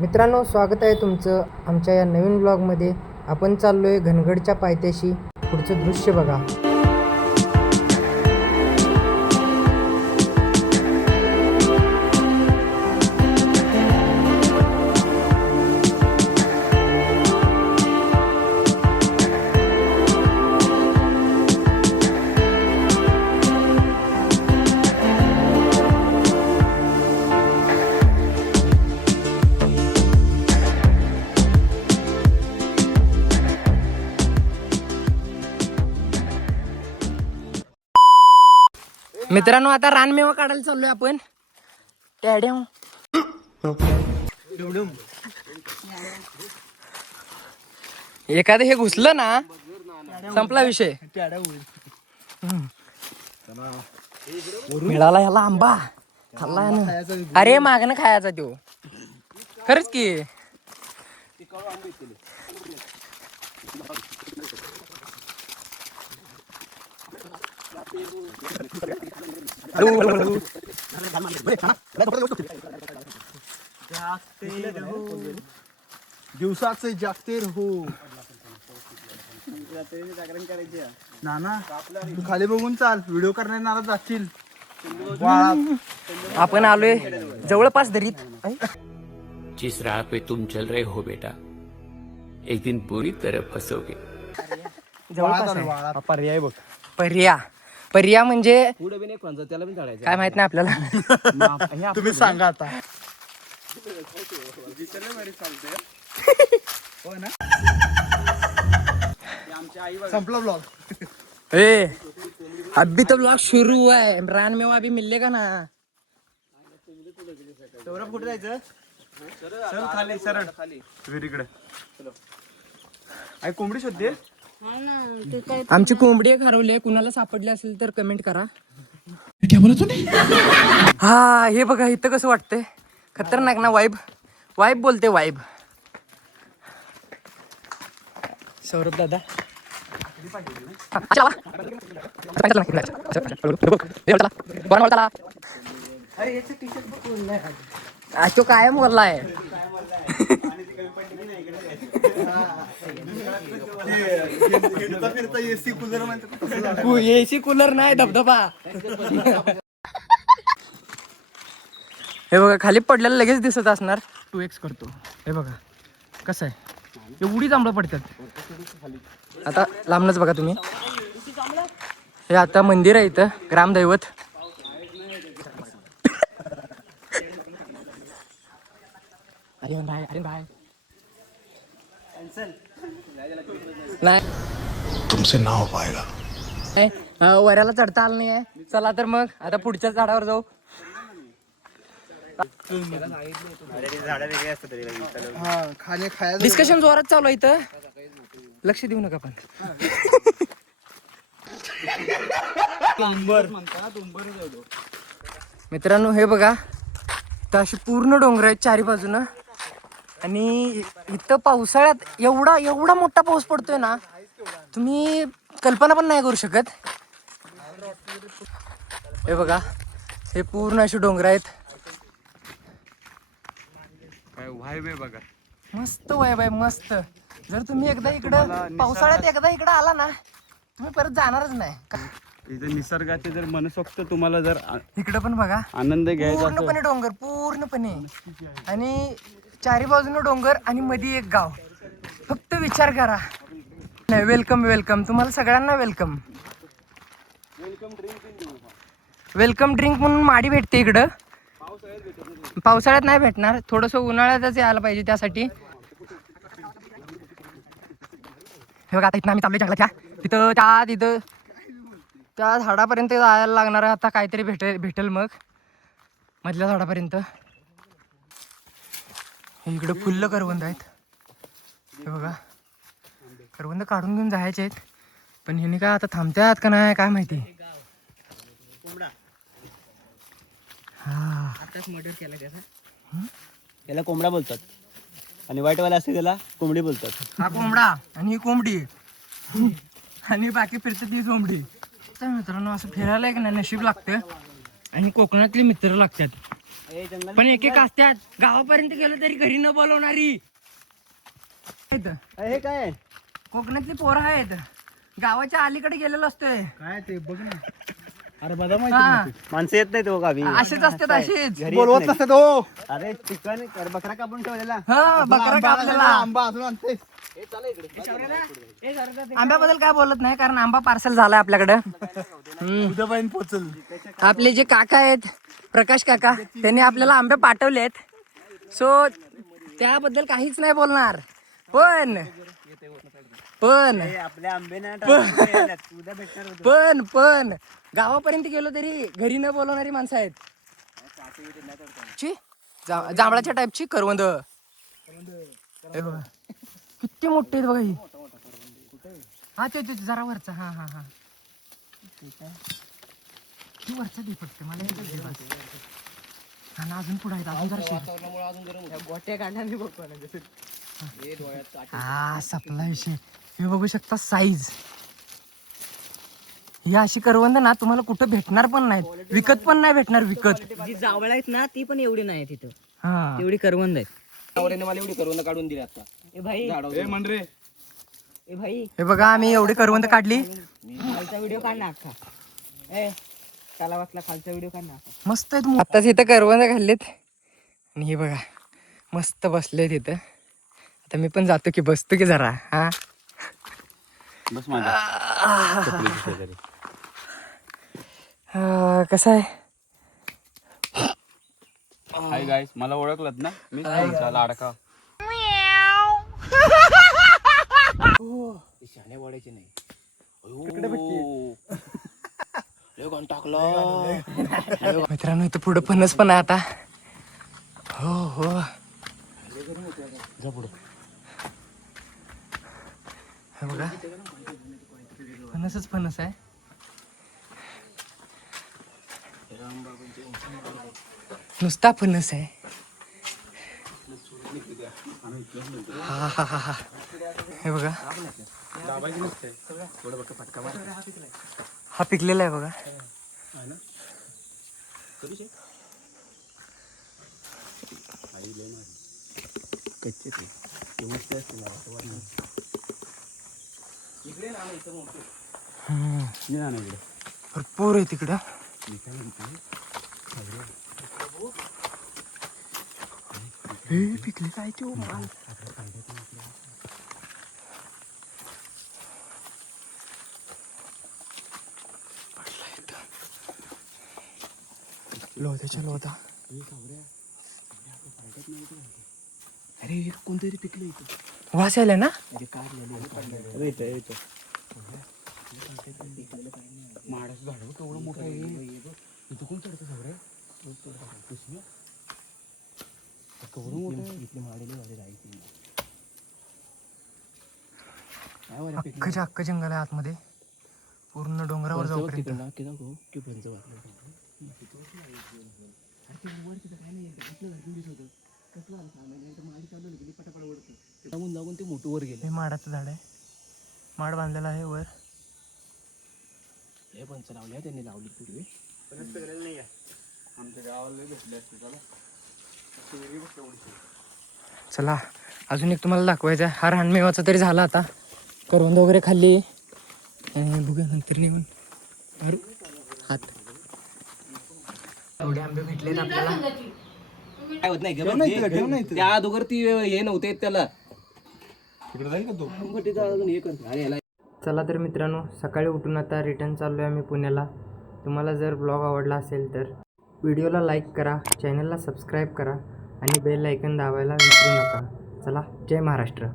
मित्रांनो, स्वागत आहे तुमचं आमच्या या नवीन ब्लॉगमध्ये. आपण चाललो आहे घनगडच्या पायथ्याशी. पुढचं दृश्य बघा. मित्रांनो, आता रानमेवा काढायला चाललोय आपण. टॅड्या एखादं हे घुसलं ना, संपला विषय. मिळाला याला आंबा, खाल्ला ना. अरे मागणं खायचा तो, खरंच की. दिवसाचे जागते हो नाना, तू खाली बघून चाल. व्हिडिओ करण्यात नाराज जाशील. आपण आलोय जवळपास दरीत. जिस राह पे तुम चल रहे हो बेटा, एक दिन पूरी तरह फंसोगे. जवळपास आहे. पर्याय बघ. पर्या म्हणजे पुढे बी नाही कोणचं, त्याला पण काढायचं. काय माहित नाही आपल्याला. तुम्ही सांगा आता. संपला ब्लॉग. ए, अभी तो ब्लॉग शुरू हुआ है. रानमेवा अभी मिलेगा ना. सौरभ कुठे जायचं? चल खाली सरळ खाली विहिरीकडे. आई कोंबडी शोधते. आमची कोंबडी एक हरवली आहे. कुणाला सापडली असेल तर कमेंट करा. हा, हे बघा इथं कसं वाटतंय. खतरनाक ना. वाईब बोलते. वाईब. सौरभ दादा तो कायम बोललाय. एसी कूलर म्हणतात. एसी कूलर नाही, धबधबा. हे बघा खाली पडलेलं लगेच दिसत असणार. 2x करतो. हे बघा कसं आहे. एवढी जांभळं पडतात. आता लांबनच बघा तुम्ही. हे आता मंदिर आहे इथं, ग्रामदैवत. अरे भाई नाही, तुमसे ना हो पाएगा. वऱ्याला चढता आलं नाही आहे. चला तर मग आता पुढच्या झाडावर जाऊ. खाली खायला डिस्कशन जोरात चालू आहे इथं. लक्ष देऊ नका पण. मित्रांनो, हे बघा तर अशी पूर्ण डोंगर आहेत चारी बाजूनं. आणि इथं पावसाळ्यात एवढा मोठा पाऊस पडतोय ना, तुम्ही कल्पना पण नाही करू शकत. हे बघा, हे पूर्ण अशी डोंगर आहेत. बघा. मस्त वाईब आहे, मस्त. जर तुम्ही एकदा इकडं पावसाळ्यात इकडं आला ना, तुम्ही परत जाणारच नाही. इथे निसर्गाचे जर मनसोक्त तुम्हाला जर इकडं पण बघा आनंद घ्यायचा असेल, पूर्णपणे डोंगर, पूर्णपणे. आणि चारी बाजूनं डोंगर आणि मध्ये एक गाव. फक्त विचार करा. वेलकम तुम्हाला सगळ्यांना. वेलकम ड्रिंक म्हणून माडी भेटते इकडं. पावसाळ्यात नाही भेटणार, थोडंसं उन्हाळ्यातच यायला पाहिजे त्यासाठी. हे बघा, आता इथं आम्ही चाललोय जंगलाच्या. तिथं त्या झाडापर्यंत जायला लागणार आहे. आता काहीतरी भेटेल मग मधल्या झाडापर्यंत. हे इकडं फुल्ल करवंद आहेत. हे बघा, करवंद काढून घेऊन जायचे आहेत. पण ह्याने काय आता थांबतात का नाही काय माहिती. मर्डर केला त्याला कोंबडा बोलतात आणि वाईटवाला असते त्याला कोंबडी बोलतात. हा कोंबडा आणि ही कोंबडी आणि बाकी फिरतात ती कोंबडी. तर मित्रांनो, असं फिरायला एक ना नशीब लागतं आणि कोकणातले मित्र लागतात. पण एक एक असतात गावापर्यंत गेलो तरी घरी न बोलवणारी आहेत. हे काय कोकणातली पोरं आहेत गावाच्या अलीकडे गेलेलो असतोय काय ते बघ ना. अरे बघा हा माहिती माणसं येत नाही तो गावी असेच असतात असेच घरी येत बोलवत नाही. नसतात हो. अरे चिकन बकरा कापून ठेवलेला हा बकरा कापलेला आंबा अजून आणते. आंब्याबद्दल काय बोलत नाही कारण आंबा पार्सल झालाय आपल्याकडं. उद्या पर्यंत पोचल. आपले जे काका आहेत प्रकाश काका त्यांनी आपल्याला आंबे पाठवलेत सो त्याबद्दल काहीच नाही बोलणार पण आपल्या आंबेना उद्या भेटणार होतं. पण गावापर्यंत गेलो तरी घरी न बोलवणारी माणसं आहेत. ची जांभळाच्या टाईपची करवंद हे बघा. किती मोठे आहेत बघा ही. हा ते जरा वरचा हा हा हा तू वरचा दे फक्त मला एकच दे बस. हा ना अजून पुढे आहेत अजून जरा हा सपला विषय हे बघू शकता साईज. ही अशी करवंद ना तुम्हाला कुठं भेटणार पण नाहीत विकत पण नाही भेटणार विकत. जी जावळ आहेत ना ती पण एवढी नाही तिथं हा एवढी करवंद आहेत. मला एवढी करून काढून दिली आता ए भाई ए भाई हे बघा आम्ही एवढी करवंद काढली. खालचा व्हिडिओ काढ ना अख्खा. ए त्याला वाटला खालचा व्हिडिओ काढ ना अख्खा. मस्त आहेत आताच इथं करवंद घाललेत आणि हे बघा मस्त बसलेत इथं. आता मी पण जातो की बसतो की जरा हा बस कसं आहे हाय गाईस मला ओळखलत ना मी तुमचा लाडका शाणे वाढायचे नाही मित्रांनो इथं पुढं फणस पण आहे आता. हो हो हे बघा फणसच फणस आहे. नुसता फणस आहे. हा हा हा हा हे बघा हा पिकलेला आहे बघा. भरपूर आहे तिकडं. हे पिकले काय ते माल. लोध्याच्या लोधा. अरे कोणतरी पिकलं इथं वास यायला ना. माडाचं झाड केवढं मोठं आहे इथं कोण चढतं सगळं केवढं मोठं इथली माडीला झाडे राहायची अख्खच्या अख्खं जंगल आहे आतमध्ये पूर्ण डोंगरावर जाऊपर्यंत. जाऊन ते मोठं वर गेलं हे माडाचं झाड आहे. माड बांधलेला आहे वर. हे पंच लावले त्यांनी लावली पूर्वी आमच्या गावाला भेटले असते त्याला. चला अजून एक तुम्हाला दाखवायचं आहे. हा रानमेवाचा तरी झाला आता. करवंद वगैरे खाल्ली आणि बघूया नंतर निघून अरे हात एवढे आंबे भेटलेत आपल्याला. काय होत नाही ठेव नाही इथं, ठेव नाही इथं. त्या अगोदर ती हे नव्हते त्याला तिकडे जाईल का तो? हे करते अरे याला चला तर मित्रांनो सकाळी उठून आता रिटर्न चाललो आहे आम्ही पुण्याला. तुम्हाला जर ब्लॉग आवडला असेल तर व्हिडिओला लाईक करा, चॅनलला सबस्क्राईब करा आणि बेल आयकन दाबायला विसरू नका. चला जय महाराष्ट्र.